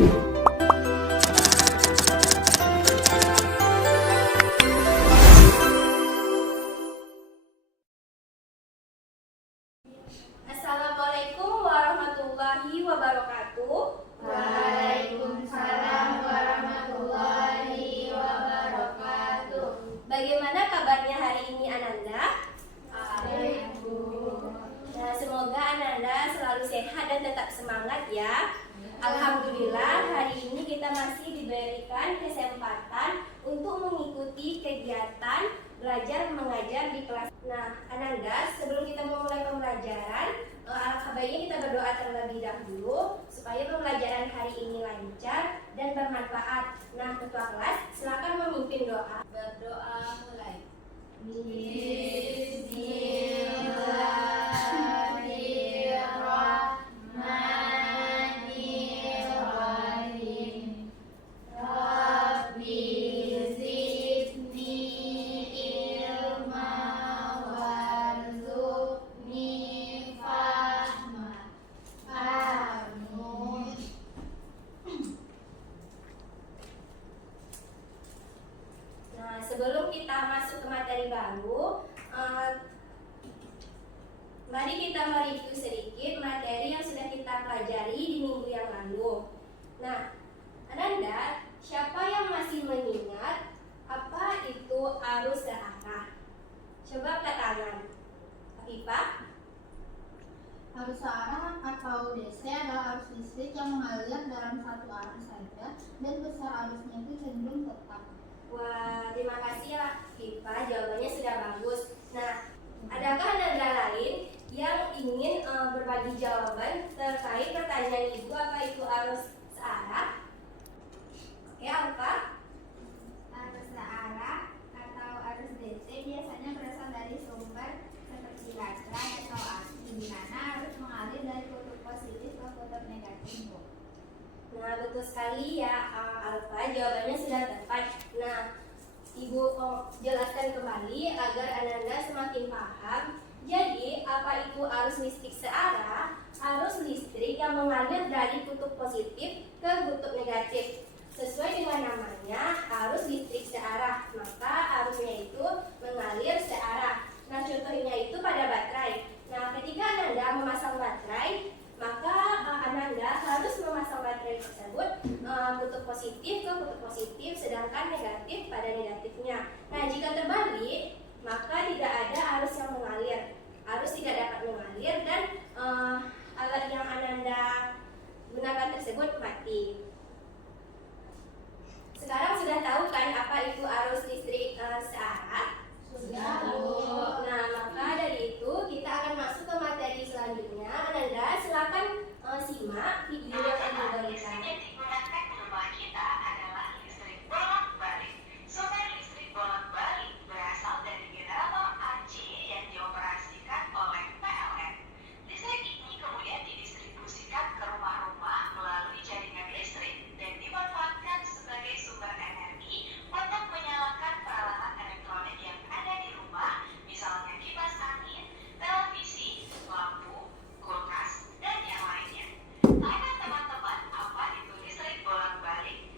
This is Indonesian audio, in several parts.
Assalamualaikum warahmatullahi wabarakatuh. Waalaikumsalam warahmatullahi wabarakatuh. Bagaimana kabarnya hari ini Ananda? Baik, Bu. Nah, semoga Ananda selalu sehat dan tetap semangat ya. Alhamdulillah hari ini kita masih diberikan kesempatan untuk mengikuti kegiatan belajar mengajar di kelas. Nah, Ananda, sebelum kita memulai pembelajaran, alangkah baiknya kita berdoa terlebih dahulu supaya pembelajaran hari ini lancar dan bermanfaat. Nah, ketua kelas silakan memimpin doa. Berdoa mulai. Bismillahirrahmanirrahim. Rabbi zidni ilma warzuqni fahma. Amin. Nah, sebelum kita masuk ke materi baru, mari kita mereview sedikit materi yang sudah kita pelajari di minggu yang lalu. Nah, Ananda, siapa yang masih mengingat apa itu arus searah? Coba angkat tangan. Afifah? Arus searah atau DC adalah arus listrik yang mengalir dalam satu arah saja dan besar arusnya itu cenderung tetap. Wah, terima kasih ya Afifah, jawabannya sudah bagus. Nah, adakah Ananda lain yang ingin berbagi jawaban terkait pertanyaan Ibu apa itu arus searah? Oke, Alfa? Arus searah atau arus DC biasanya berasal dari sumber seperti baterai atau api, di mana arus mengalir dari kutub positif ke kutub negatif. Nah, betul sekali ya Alfa, jawabannya sudah tepat. Nah, Ibu jelaskan kembali agar Ananda semakin paham. Jadi, apa itu arus listrik searah? Arus listrik yang mengalir dari kutub positif ke kutub negatif. Sesuai dengan namanya, arus listrik searah, maka arusnya itu mengalir searah. Nah, contohnya itu pada baterai. Nah, ketika Ananda memasang baterai, maka Ananda harus memasang baterai tersebut kutub positif ke kutub positif, sedangkan negatif pada negatifnya. Nah, jika terbalik, maka tidak ada arus yang mengalir. Arus tidak dapat mengalir dan alat yang Ananda gunakan tersebut mati. Sekarang sudah tahu kan apa itu arus listrik searah? Sudah, Bu. Nah, maka dari itu kita akan masuk ke materi selanjutnya. Ananda, silakan simak video yang Ibu berikan. Yang digunakan di rumah kita adalah listrik bolak-balik. Sumber listrik bolak-balik berasal dari generator AC yang dioperasikan oleh PLN. Listrik ini kemudian didistribusikan ke rumah-rumah melalui jaringan listrik dan dimanfaatkan sebagai sumber energi untuk menyalakan peralatan elektronik yang ada di rumah, misalnya kipas angin, televisi, lampu, kulkas, dan yang lainnya. Tanya teman-teman apa itu listrik bolak-balik?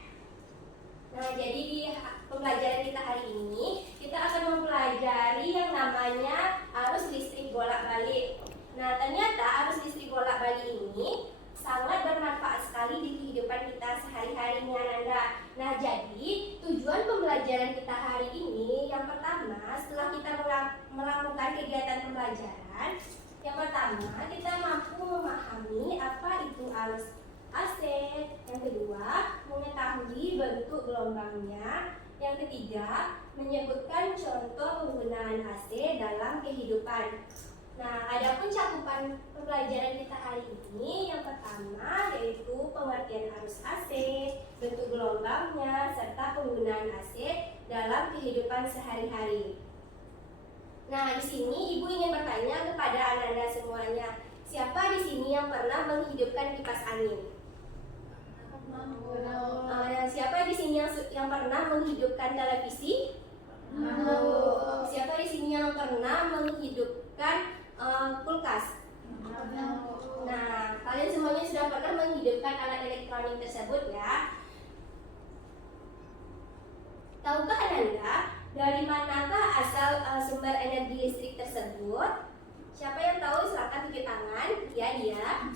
Nah, jadi di pembelajaran kita hari ini, kita akan mempelajari yang namanya arus listrik bolak-balik. Nah, ternyata arus listrik bolak-balik ini sangat bermanfaat sekali di kehidupan kita sehari-hari, Ananda. Nah, jadi tujuan pembelajaran kita hari ini yang pertama, setelah kita melakukan kegiatan pembelajaran, yang pertama kita mampu memahami apa itu arus AC. Yang kedua, mengetahui bentuk gelombangnya. Yang ketiga, menyebutkan contoh penggunaan AC dalam kehidupan. Nah, adapun cakupan pembelajaran kita hari ini yang pertama yaitu pengertian arus AC, bentuk gelombangnya, serta penggunaan AC dalam kehidupan sehari-hari. Nah, di sini Ibu ingin bertanya kepada Ananda semuanya, siapa di sini yang pernah menghidupkan kipas angin? Siapa di sini yang pernah menghidupkan televisi? Siapa di sini yang pernah menghidupkan kulkas? Nah, kalian semuanya sudah pernah menghidupkan menghidupkan alat elektronik tersebut ya. Tahukah Ananda dari manakah asal sumber energi listrik tersebut? Siapa yang tahu silakan tunjuk tangan. Ya, dia.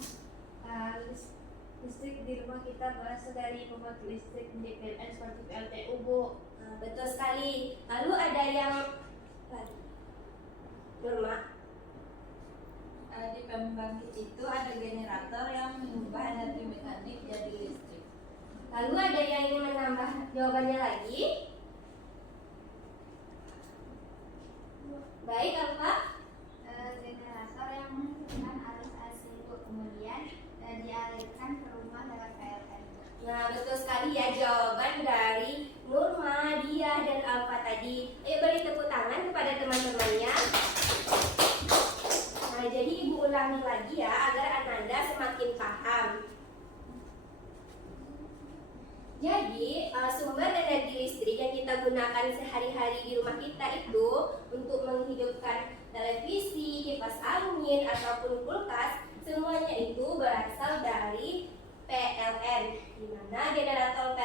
Listrik di rumah kita berasal dari pembangkit listrik independen seperti PLTU, Bu. Betul sekali. Lalu ada yang Nurma. Di pembangkit itu ada generator yang mengubah energi mekanik jadi listrik. Lalu ada yang ingin menambah jawabannya lagi? Baik, apa? Generator yang menghidupkan arus AC, Bu. Kemudian dialirkan ke rumah lewat PLN. Nah, betul sekali ya jawaban dari Nurma, Dia, dan Alfa tadi. Ayo beri tepuk tangan kepada teman-temannya. Nah, jadi Ibu ulangi lagi ya agar Ananda semakin paham. Jadi, sumber energi listrik yang kita gunakan sehari-hari di rumah kita itu untuk menghidupkan televisi, kipas angin, ataupun kulkas, semuanya itu berasal dari PLN, di mana generator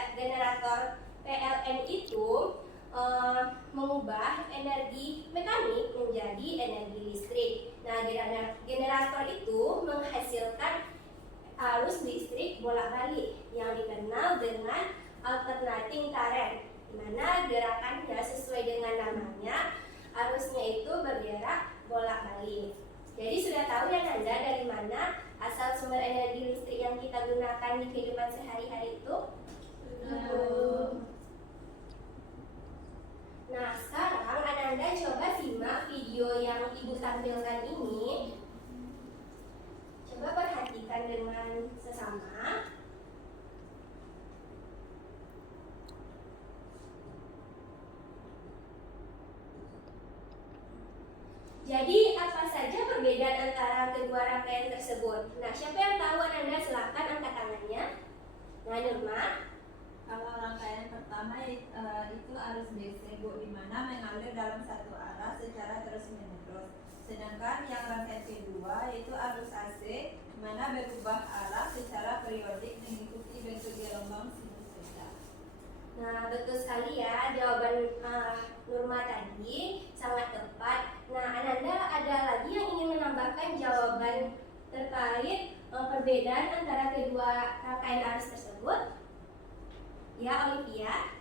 PLN itu mengubah energi mekanik menjadi energi listrik. Nah, generator itu menghasilkan arus listrik bolak-balik yang dikenal dengan alternating current, di mana gerakannya sesuai dengan namanya, arusnya itu bergerak bolak-balik. Jadi sudah tahu ya Nanda dari mana asal sumber energi listrik yang kita gunakan di kehidupan sehari-hari itu? Nah, sekarang Ananda coba simak video yang Ibu tampilkan ini. Coba perhatikan dengan sesama. Jadi apa saja perbedaan antara kedua rangkaian tersebut? Nah, siapa yang tahu Ananda silahkan angkat tangannya. Nah, Nurma. Kalau rangkaian pertama itu arus DC, Bu, di mana mengalir dalam satu arah secara terus-menerus. Sedangkan yang rangkaian kedua itu arus AC, di mana berubah arah secara periodik mengikuti bentuk gelombang sinusoida. Nah, betul sekali ya jawaban Nurma tadi sangat tepat. Nah, Ananda ada lagi yang ingin menambahkan jawaban terkait perbedaan antara kedua rangkaian arus tersebut? Ya, Olivia.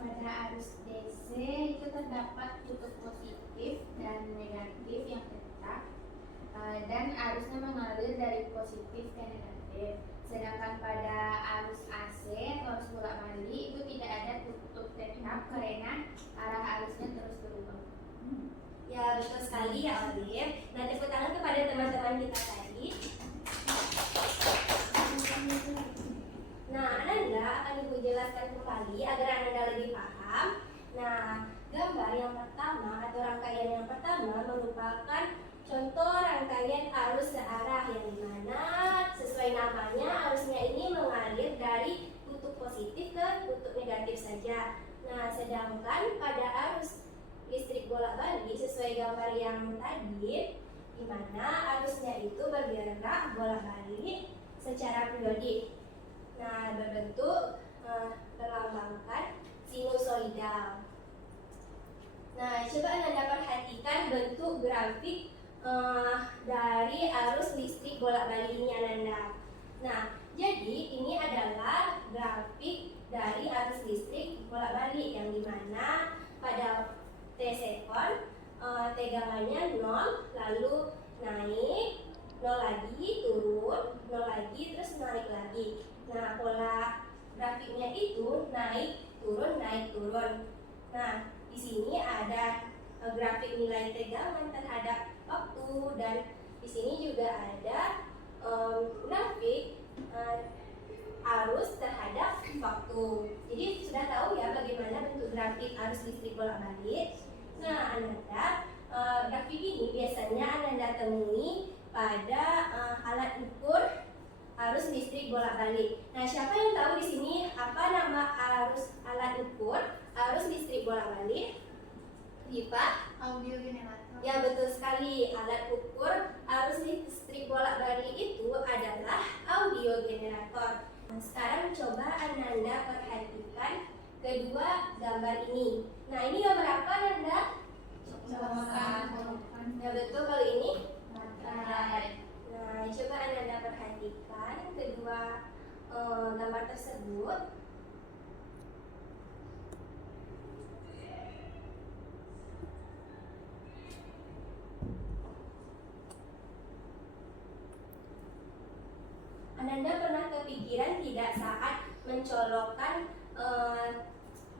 Pada arus DC itu terdapat kutub positif dan negatif yang tetap, dan arusnya mengalir dari positif ke negatif. Sedangkan pada arus AC atau arus bolak-balik itu tidak ada kutub tetap karena arah arusnya terus berubah. Ya, betul sekali ya, Olive. Nah, tepuk tangan kepada teman-teman kita tadi. Nah, Ananda akan Ibu jelaskan kembali agar Ananda lebih paham. Nah, gambar yang pertama atau rangkaian yang pertama merupakan contoh rangkaian arus searah yang dimana sesuai namanya arusnya ini mengalir dari kutub positif ke kutub negatif saja. Nah, sedangkan pada arus listrik bolak-balik sesuai gambar yang tadi, di mana arusnya itu bergerak bolak-balik secara periodik. Nah, berbentuk berlambangkan sinusoidal. Nah, coba Anda perhatikan bentuk grafik dari arus listrik bolak-balik ini, Ananda. Nah, jadi ini adalah grafik dari arus listrik bolak-balik yang dimana pada T sekon tegangannya 0, lalu naik, 0 lagi, turun, 0 lagi, terus naik lagi. Nah, pola grafiknya itu naik, turun, naik, turun. Nah, di sini ada grafik nilai tegangan terhadap waktu, dan di sini juga ada grafik arus terhadap waktu. Jadi sudah tahu ya bagaimana bentuk grafik arus listrik bolak-balik. Nah, Ananda, grafik ini biasanya Ananda temui pada alat ukur arus listrik bolak-balik. Nah, siapa yang tahu di sini apa nama alat ukur arus listrik bolak-balik? Diva? Audio generator. Ya, betul sekali. Alat ukur arus kedua gambar ini. Nah, ini gambar apa, Nanda? Ya betul, kalau ini baterai. Nah, coba Anda perhatikan kedua gambar tersebut. Anda pernah kepikiran tidak saat mencolokkan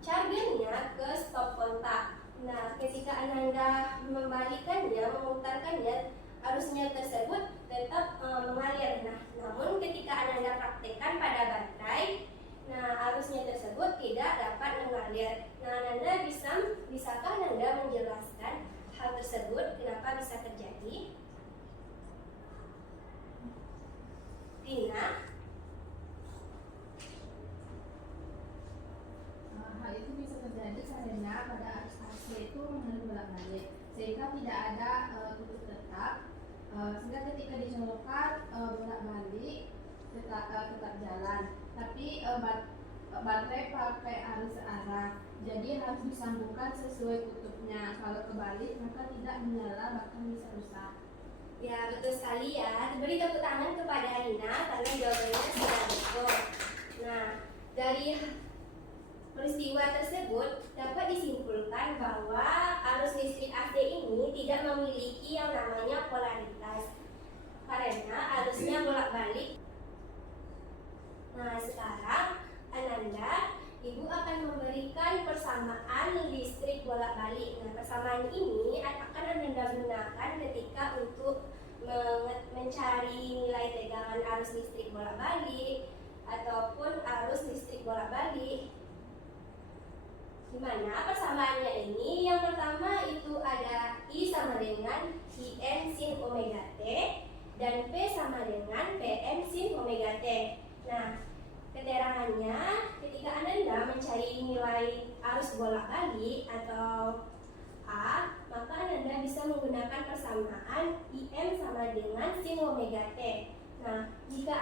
chargernya ke stop kontak? Nah, ketika Anda membalikkannya, memutarkannya, arusnya tersebut tetap mengalir. Nah, namun ketika Anda praktekkan pada baterai, nah arusnya tersebut tidak dapat mengalir. Nah, bisakah Anda menjelaskan hal tersebut kenapa bisa terjadi? Tina? Hal itu bisa terjadi karena pada arus AC itu mengalir bolak-balik sehingga tidak ada kutub tetap, sehingga ketika dicolokkan bolak-balik tetap jalan, tapi baterai pakai arus searah, jadi harus disambungkan sesuai kutubnya. Kalau kebalik maka tidak menyala, bahkan bisa rusak. Ya, betul sekali ya. Beri tepuk tangan kepada Rina karena jawabannya sudah betul. Nah, dari peristiwa tersebut dapat disimpulkan bahwa arus listrik AC ini tidak memiliki yang namanya polaritas karena arusnya bolak-balik. Nah, sekarang Ananda, Ibu akan memberikan persamaan listrik bolak-balik. Nah, persamaan ini akan Ananda gunakan ketika untuk mencari nilai tegangan arus listrik bolak-balik ataupun arus listrik bolak-balik. Dimana persamaannya ini, yang pertama itu ada I sama dengan IN sin omega T dan P sama dengan PN sin omega T. Nah, keterangannya ketika Ananda mencari nilai arus bolak-balik atau A, maka Ananda bisa menggunakan persamaan IM sama dengan sin omega T. Nah, jika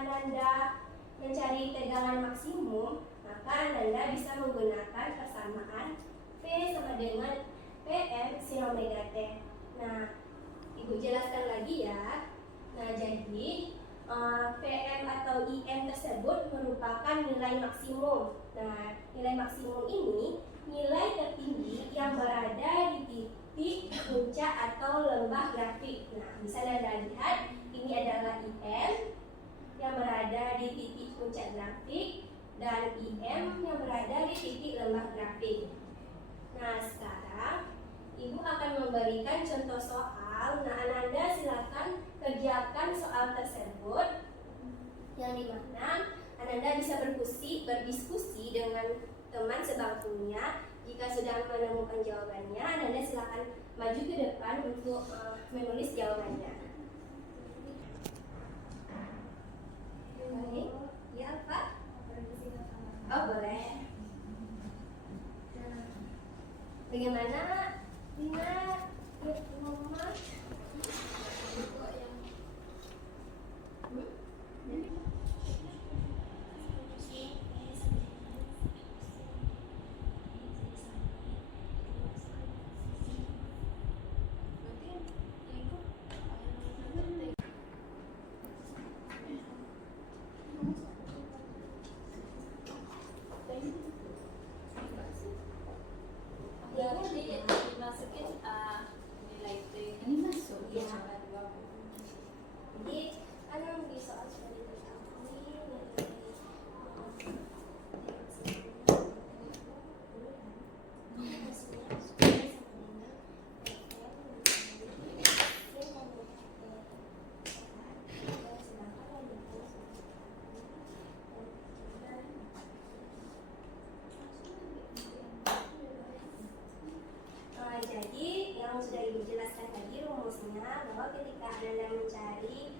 Ananda mencari tegangan maksimum, maka Ananda bisa menggunakan persamaan P sama dengan PM sin omega T. Nah, Ibu jelaskan lagi ya. Nah, jadi PM atau IM tersebut merupakan nilai maksimum. Nah, nilai maksimum ini nilai tertinggi yang berada di titik puncak atau lembah grafik. Nah, bisa Anda lihat ini adalah IM yang berada di titik puncak grafik dan IM yang berada di titik lembah grafik. Nah, sekarang Ibu akan memberikan contoh soal. Nah, Ananda silakan kerjakan soal tersebut, yang dimana Ananda bisa berdiskusi dengan teman sebangkunya. Jika sudah menemukan jawabannya, Ananda silakan maju ke depan untuk menulis jawabannya. Baik, ya Pak? Oh, boleh. Bagaimana Dina, Mama? Dimasukin nilai T. Ini masuk Ya. ya. Jadi kan di soal seperti itu jadi yang sudah Ibu jelaskan tadi rumusnya, bahwa ketika Anda mencari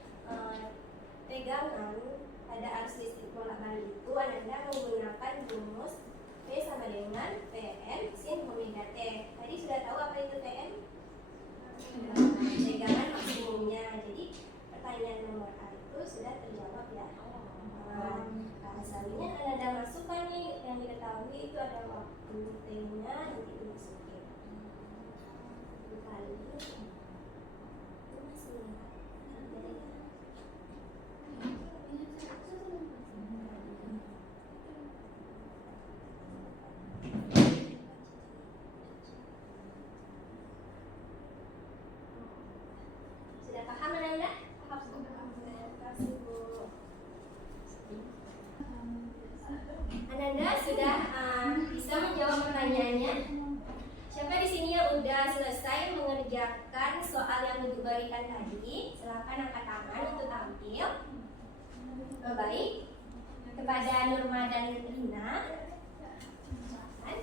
tegangan pada arus listrik bolak-balik itu, Anda menggunakan rumus P sama dengan PN sin omega T. Tadi sudah tahu apa itu PN? Tegangan maksimumnya. Jadi pertanyaan nomor A itu sudah terjawab ya. Selanjutnya akan ada masukan nih yang diketahui itu ada waktu T-nya nanti dimasukin. Kali ini itu masih sudah paham Ananda? Terima kasih Bu. Ananda sudah bisa menjawab pertanyaannya. Siapa di sini yang udah selesai mengerjakan soal yang Ibu berikan tadi? Silakan angkat tangan untuk tampil. Baik. Kepada Nurma dan Rina. Silakan.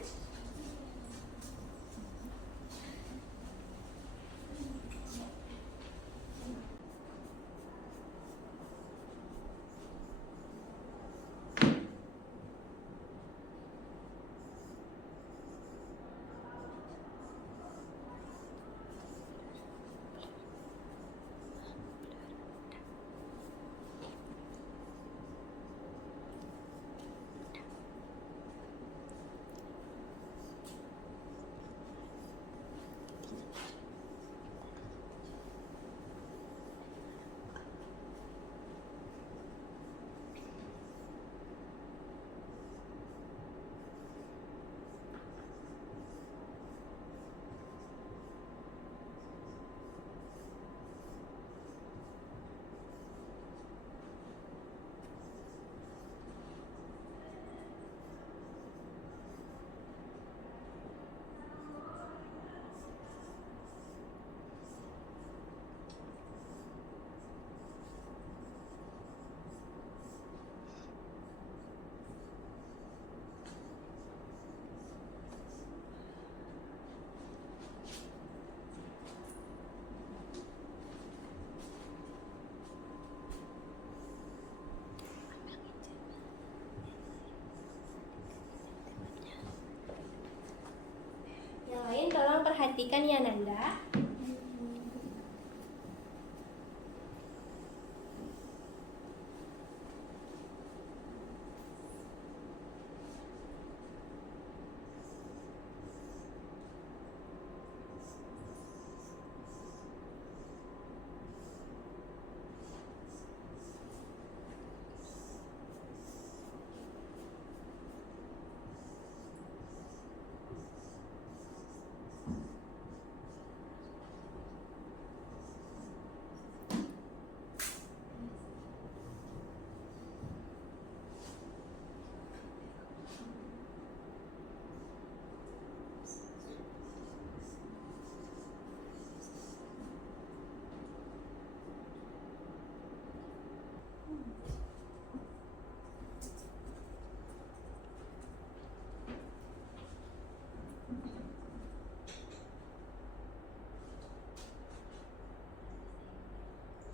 Yang lain tolong perhatikan ya Nanda.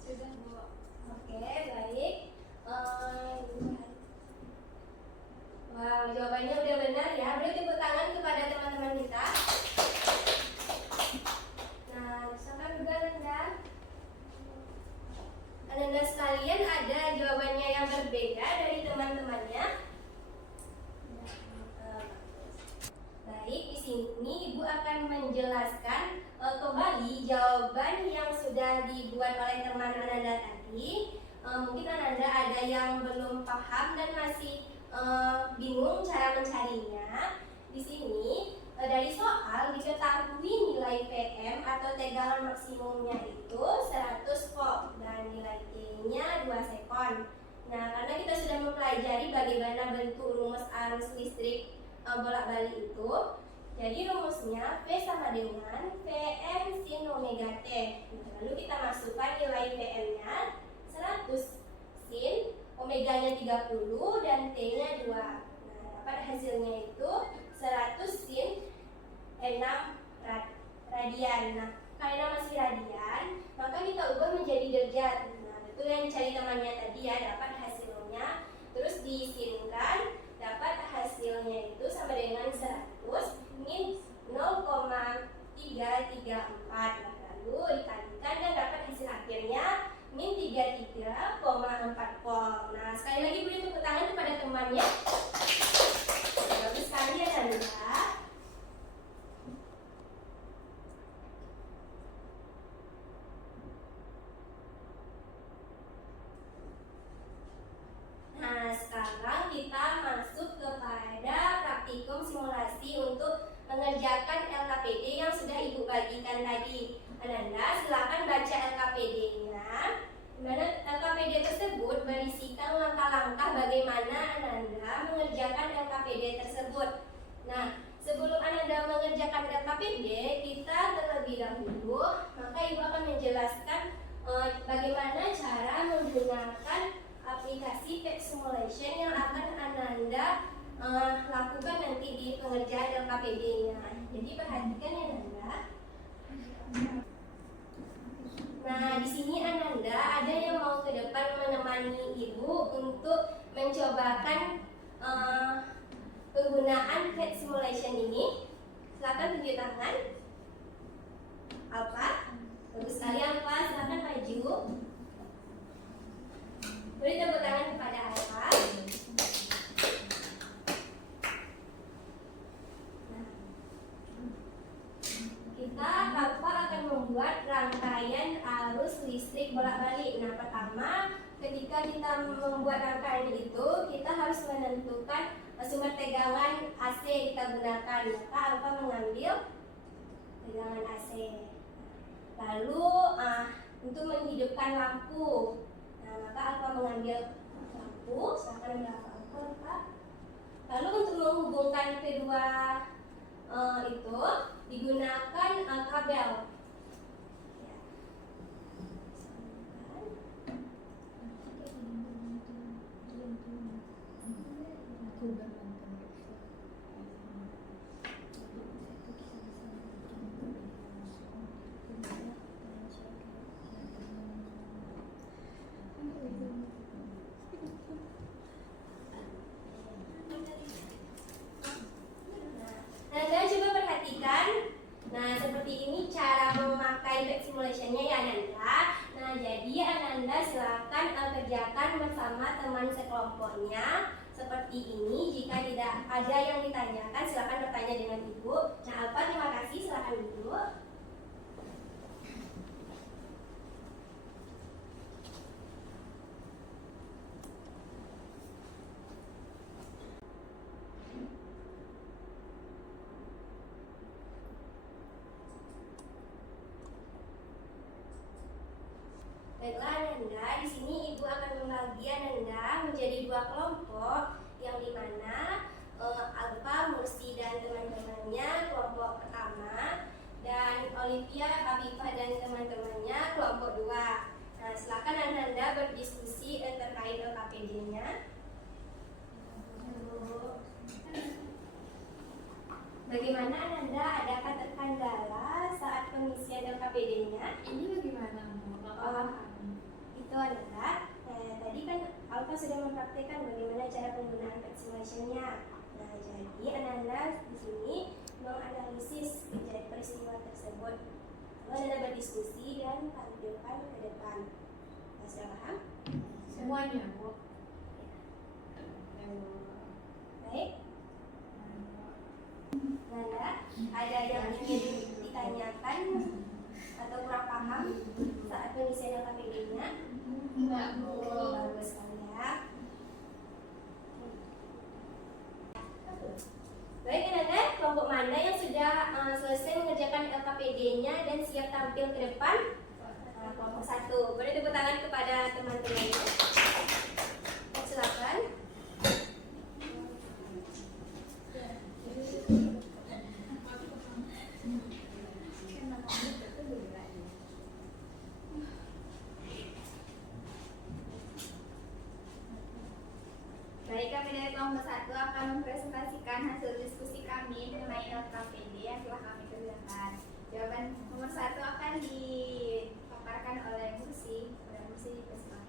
Sudah Bu. Oke, baik. Wow, jawabannya udah benar ya. Beri tepuk tangan kepada teman-teman kita. Nah, silakan juga Nanda. Ananda sekalian ada jawabannya yang berbeda dari teman-temannya. Baik, di sini Ibu akan menjelaskan kembali jawaban yang sudah dibuat oleh teman Ananda tadi. Mungkin Ananda ada yang belum paham dan masih bingung cara mencarinya. Di sini dari soal diketahui nilai PM atau tegangan maksimumnya itu 100 volt dan nilai T-nya 2 sekon. Nah, karena kita sudah mempelajari bagaimana bentuk rumus arus listrik bolak-balik itu, jadi rumusnya V sama dengan PM sin omega T. Lalu kita masukkan nilai PM-nya 100 sin, omeganya 30 dan T-nya 2. Nah, dapat hasilnya itu 100 sin 6 radian. Nah, karena masih radian, maka kita ubah menjadi derajat. Nah, itu yang dicari temannya tadi ya, dapat hasilnya. Terus disinkan, dapat hasilnya itu sama dengan 100 min 0,334. Lalu dikalikan dan dapat hasil akhirnya min 33,5 kita masuk kepada praktikum simulasi untuk mengerjakan LKPD yang sudah Ibu bagikan tadi. Ananda silakan baca LKPD-nya. Di mana LKPD tersebut berisikan langkah-langkah bagaimana Ananda mengerjakan LKPD tersebut. Nah, sebelum Ananda mengerjakan LKPD, kita terlebih dahulu maka Ibu akan menjelaskan bagaimana cara menggunakan aplikasi Pet Simulation yang akan Ananda lakukan nanti di pengerjaan LKPD-nya. Jadi perhatikan ya Ananda. Nah, di sini Ananda ada yang mau ke depan menemani Ibu untuk mencobakan penggunaan Pet Simulation ini. Silakan tunjuk tangan. Alfa, bagus sekali Alfa, silakan maju. Beri tepuk tangan kepada Alfa. Kita Alfa akan membuat rangkaian arus listrik bolak-balik. Nah, pertama ketika kita membuat rangkaian itu, kita harus menentukan sumber tegangan AC yang kita gunakan. Maka Alfa mengambil tegangan AC. Lalu untuk menghidupkan lampu, nah maka Alfa mengambil lampu. Silakan lampu Alfa. Lalu untuk menghubungkan kedua itu digunakan kabel. Ya. Nah, coba perhatikan. Nah, seperti ini cara memakai Pet Simulation-nya ya Ananda. Nah, jadi Ananda silakan kerjakan bersama teman sekelompoknya. Seperti ini, jika tidak ada yang ditanyakan, silakan bertanya dengan Ibu. Nah, Alfa terima kasih, silakan duduk. Baiklah Ananda, di sini Ibu akan membagi Ananda menjadi dua kelompok, yang dimana Alfa, Mursi dan teman-temannya kelompok pertama, dan Olivia, Afifah dan teman-temannya kelompok dua. Nah, silakan Ananda berdiskusi terkait LKPD-nya. Bagaimana Ananda, adakah terkendala saat pengisian LKPD-nya? Ini bagaimana? Itu adalah tadi kan Alfa sudah mempraktikkan bagaimana cara penggunaan Pet Simulation-nya. Nah, jadi Ananda di sini menganalisis peristiwa tersebut. Lalu Ananda berdiskusi dan tampilkan ke depan. Nah, sudah paham? Semuanya, Bu. Baik. Nanda, ada yang ingin ditanyakan atau kurang paham saat pengisian LKPD-nya? Enggak, Bu. Bagus sekali ya. Baik Nanda, kelompok mana yang sudah selesai mengerjakan LKPD-nya dan siap tampil ke depan? Nah, kelompok 1. Boleh tepuk tangan kepada teman-temannya. Silakan. Baik, kami dari kelompok 1 akan mempresentasikan hasil diskusi kami mengenai LKPD yang telah kami kerjakan. Jawaban nomor 1 akan dipaparkan oleh Mursi. Pada Mursi dipersilakan.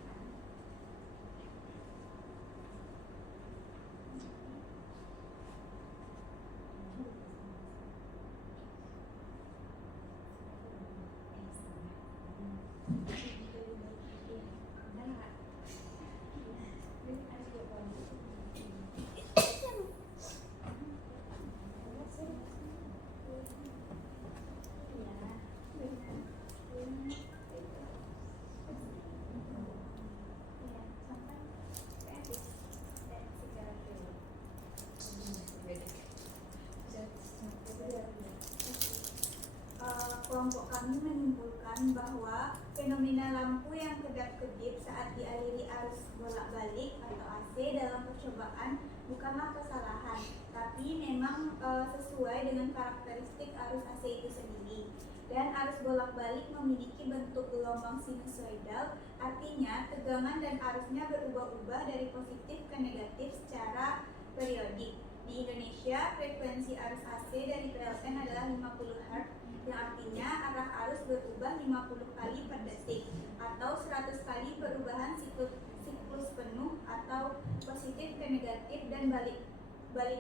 kedap-kedip saat dialiri arus bolak-balik atau AC dalam percobaan bukanlah kesalahan, tapi memang sesuai dengan karakteristik arus AC itu sendiri. Dan arus bolak-balik memiliki bentuk gelombang sinusoidal, artinya tegangan dan arusnya berubah-ubah dari positif ke negatif secara periodik. Di Indonesia, frekuensi arus AC dari PLN adalah 50 Hz, yang artinya arah arus berubah 50 kali per detik atau 100 kali perubahan siklus penuh atau positif ke negatif dan balik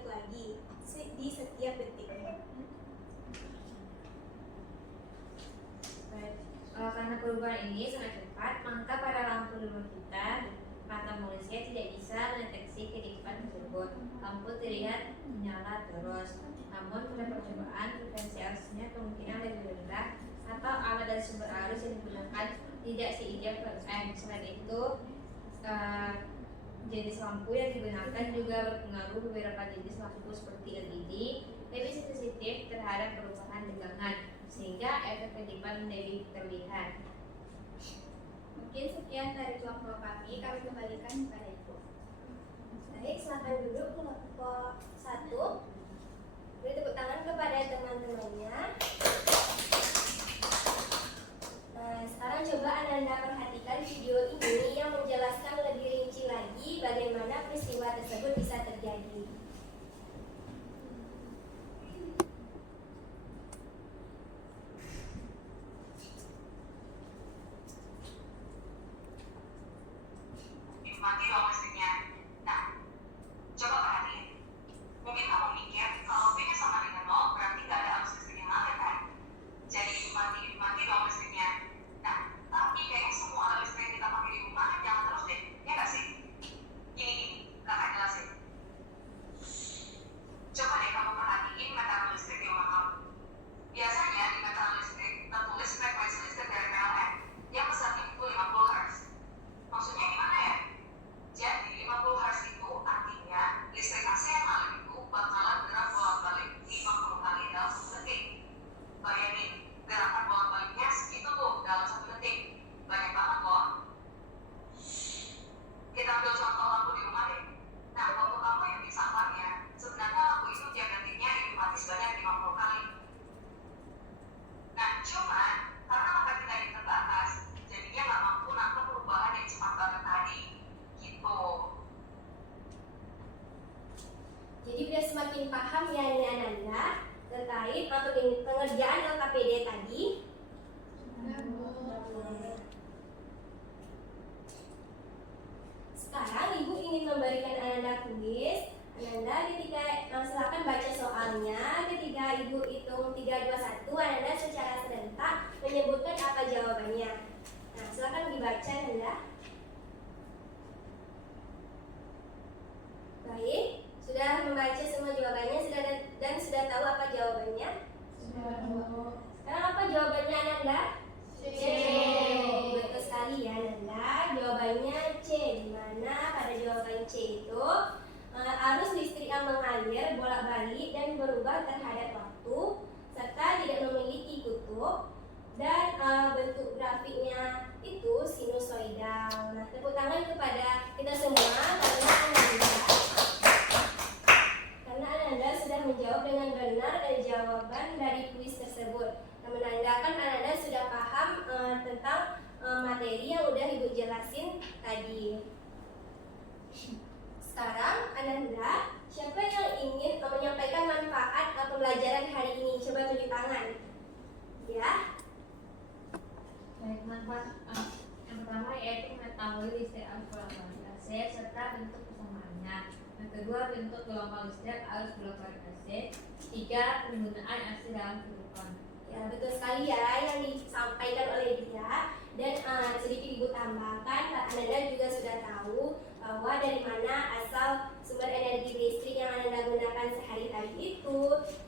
lagi di setiap detiknya. Baik, karena perubahan ini sangat cepat, maka pada lampu di rumah kita, mata manusia tidak bisa mendeteksi kedipan tersebut. Lampu terlihat menyala terus. Namun pada percobaan, frekuensi arusnya kemungkinan lebih rendah atau alat dan sumber arus yang digunakan tidak seideal PLN. Selain itu, jenis lampu yang digunakan juga berpengaruh. Beberapa jenis lampu seperti LED lebih sensitif terhadap perubahan tegangan, sehingga efek kedipan lebih terlihat. Mungkin sekian dari kelompok kami kembalikan kepada Ibu. Baik, silakan duduk kelompok 1. Beri tepuk tangan kepada teman-temannya. Nah, sekarang coba Ananda perhatikan video ini yang menjelaskan lebih rinci lagi bagaimana peristiwa tersebut bisa terjadi. Mati dong listriknya. Nah, coba perhatiin. Mungkin kamu mikir kalau V-nya sama dengan 0 berarti nggak ada arus listrik yang ngalir kan? Jadi mati dong listriknya. Nah, tapi kayaknya semua listrik yang kita pakai di rumah kan jalan terus deh, ya nggak sih? Gini, kakak jelasin. Coba deh kamu perhatiin meteran listrik di rumah kamu. Biasanya di meteran listrik tertulis frekuensi listrik dari PLN yang besarnya itu 50 Hz. Maksudnya gimana ya? Jadi 50 Hz itu artinya listrik AC yang ngalir itu bakalan gerak bolak-balik 50 kali dalam 1 detik. Bayangin, gerakan bolak-baliknya segitu tuh dalam 1 detik. Banyak banget loh. Kita ambil contoh lampu di rumah deh. Nah, lampu kamu yang di sampahnya, sebenarnya lampu itu tiap detiknya mati sebanyak 50 kali. Nah, cuman karena mata kita ini terbatas, jadinya nggak mampu nangkep perubahan yang cepat banget tadi. Gitu. Jadi biar semakin paham ya ini Ananda terkait pengerjaan LKPD tadi. Sekarang Ibu ingin memberikan Ananda kuis. Ananda silakan baca soalnya. Ketika Ibu hitung 3, 2, 1, Ananda secara serentak menyebutkan apa jawabannya. Nah, silakan dibaca Ananda. Baik, sudah membaca semua jawabannya dan sudah tahu apa jawabannya? Sekarang apa jawabannya Ananda? C. Betul sekali ya Ananda. Jawabannya C. Di mana pada jawaban C itu arus listrik yang mengalir bolak-balik dan berubah terhadap waktu serta tidak memiliki kutub dan bentuk grafiknya itu sinusoidal. Nah, tepuk tangan kepada kita semua karena Ananda sudah menjawab dengan benar jawaban dari kuis tersebut. Menandakan Ananda sudah paham tentang materi yang udah Ibu jelasin tadi. Sekarang Ananda, siapa yang ingin menyampaikan manfaat pembelajaran hari ini? Coba tunjuk tangan. Ya. Baik, manfaat yang pertama yaitu mengetahui listrik arus bolak-balik AC serta bentuk kesamaannya. Yang kedua, bentuk gelombang listrik arus bolak-balik AC. 3, penggunaan AC dalam kehidupan. Ya, betul sekali ya yang disampaikan oleh dia. Dan sedikit Ibu tambahkan, Ananda juga sudah tahu bahwa dari mana asal sumber energi listrik yang Ananda gunakan sehari-hari itu,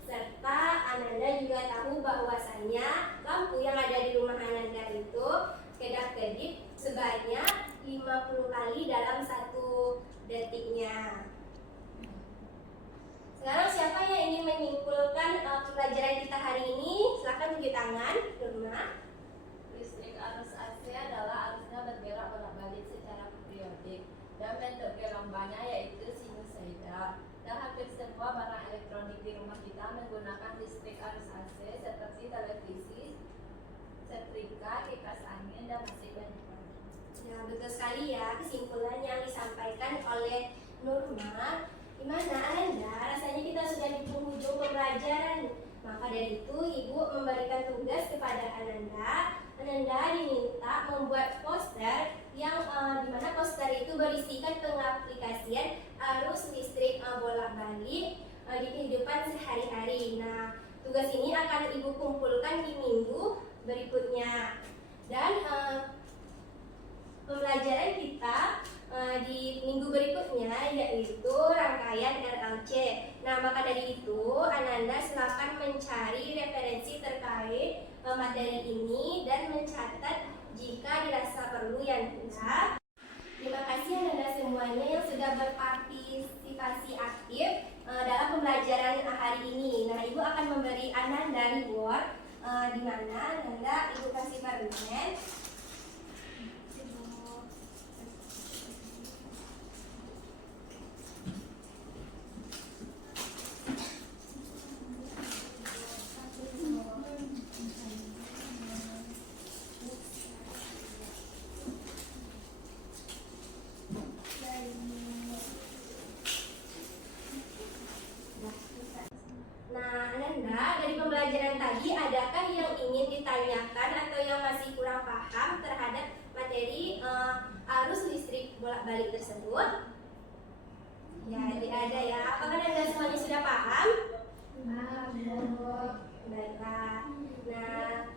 serta Ananda juga tahu bahwasannya lampu yang ada di rumah Ananda itu kedap-kedip sebanyak 50 kali dalam 1 detiknya. Sekarang siapa yang ingin menyimpulkan pelajaran kita hari ini? Silakan tunjuk tangan, Nurma. Listrik arus AC adalah arusnya bergerak arus AC seperti televisi, setrika, kipas angin, dan masih banyak lagi. Ya, betul sekali ya kesimpulan yang disampaikan oleh Nurma. Gimana Ananda? Rasanya kita sudah di penghujung pembelajaran. Maka dari itu Ibu memberikan tugas kepada Ananda. Ananda diminta membuat poster yang dimana poster itu berisikan pengaplikasian arus listrik bolak-balik di kehidupan sehari-hari. Nah, tugas ini akan Ibu kumpulkan di minggu berikutnya. Dan pembelajaran kita di minggu berikutnya yaitu rangkaian RLC. Nah, maka dari itu Ananda silakan mencari referensi terkait materi ini dan mencatat jika dirasa perlu ya Nanda. Terima kasih Ananda semuanya yang sudah berpartisipasi aktif dalam pembelajaran hari ini. Nah, Ibu akan memberi Ananda reward di mana Ananda Ibu kasih permen. Nah, Ananda, dari pembelajaran tadi adakah yang ingin ditanyakan atau yang masih kurang paham terhadap materi arus listrik bolak-balik tersebut? Ya, tidak ada ya. Apakah Anda semuanya sudah paham? Baiklah. Nah,